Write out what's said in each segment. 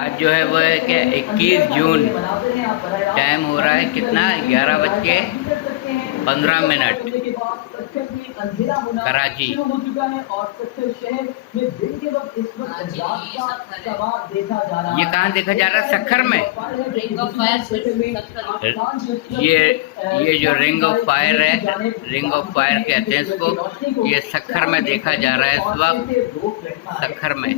آج جو ہے وہ ہے کہ 21 جون، ٹائم ہو رہا ہے کتنا 11:15 کراچی۔ یہ کہاں دیکھا جا رہا ہے؟ سکھر میں۔ یہ جو رنگ آف فائر ہے، رنگ آف فائر کہتے ہیں اس کو، یہ سکھر میں دیکھا جا رہا ہے اس وقت، سکھر میں،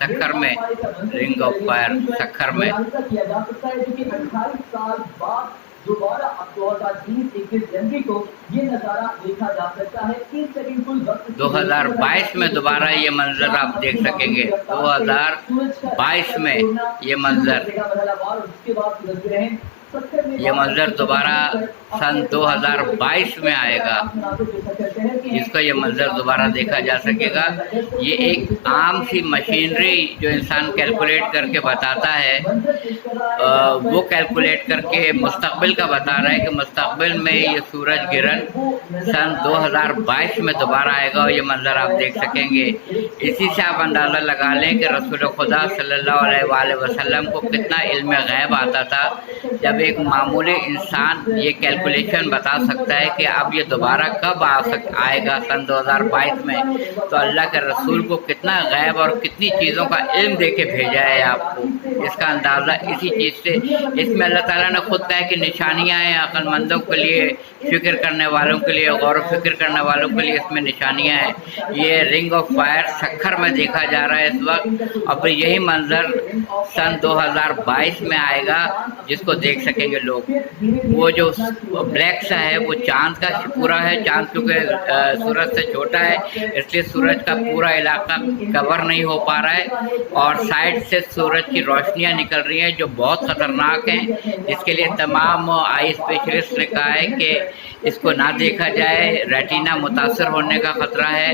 سکھر میں رنگ آف فائر، سکھر میں۔ 2022 میں دوبارہ یہ منظر آپ دیکھ سکیں گے، 2022 میں یہ منظر دوبارہ سن 2022 میں آئے گا، جس کو یہ منظر دوبارہ دیکھا جا سکے گا۔ یہ ایک عام سی مشینری جو انسان کیلکولیٹ کر کے بتاتا ہے، وہ کیلکولیٹ کر کے مستقبل کا بتا رہا ہے کہ مستقبل میں یہ سورج گرہن سن 2022 میں دوبارہ آئے گا، اور یہ منظر آپ دیکھ سکیں گے۔ اسی سے آپ اندازہ لگا لیں کہ رسول خدا صلی اللہ علیہ وآلہ وسلم کو کتنا علم غیب آتا تھا، جب ایک معمولی انسان یہ کیلکولیشن بتا سکتا ہے کہ اب یہ دوبارہ کب آئے گا سن 2022 میں، تو اللہ کے رسول کو کتنا غیب اور کتنی چیزوں کا علم دے کے بھیجا ہے آپ کو، اس کا اندازہ اسی چیز سے۔ اس میں اللہ تعالیٰ نے خود کہا کہ نشانیاں ہیں عقل مندوں کے لیے، فکر کرنے والوں کے لیے، غور و فکر کرنے والوں کے لیے، اس میں نشانیاں ہیں۔ یہ رنگ آف فائر سکھر میں دیکھا جا رہا ہے اس وقت، اور پھر یہی منظر سن 2022 میں آئے گا، جس کو دیکھ سکیں گے لوگ۔ وہ جو بلیک سا ہے وہ چاند کا پورا ہے، چاند کیونکہ سورج سے چھوٹا ہے، اس لیے سورج کا پورا علاقہ کور نہیں ہو پا رہا ہے، اور سائڈ سے سورج کی روشنیاں نکل رہی ہیں جو بہت خطرناک ہیں، جس کے لیے تمام آئی اسپیشلسٹ نے کہا ہے کہ اس کو نہ دیکھا جائے، ریٹینا متاثر ہونے کا خطرہ ہے۔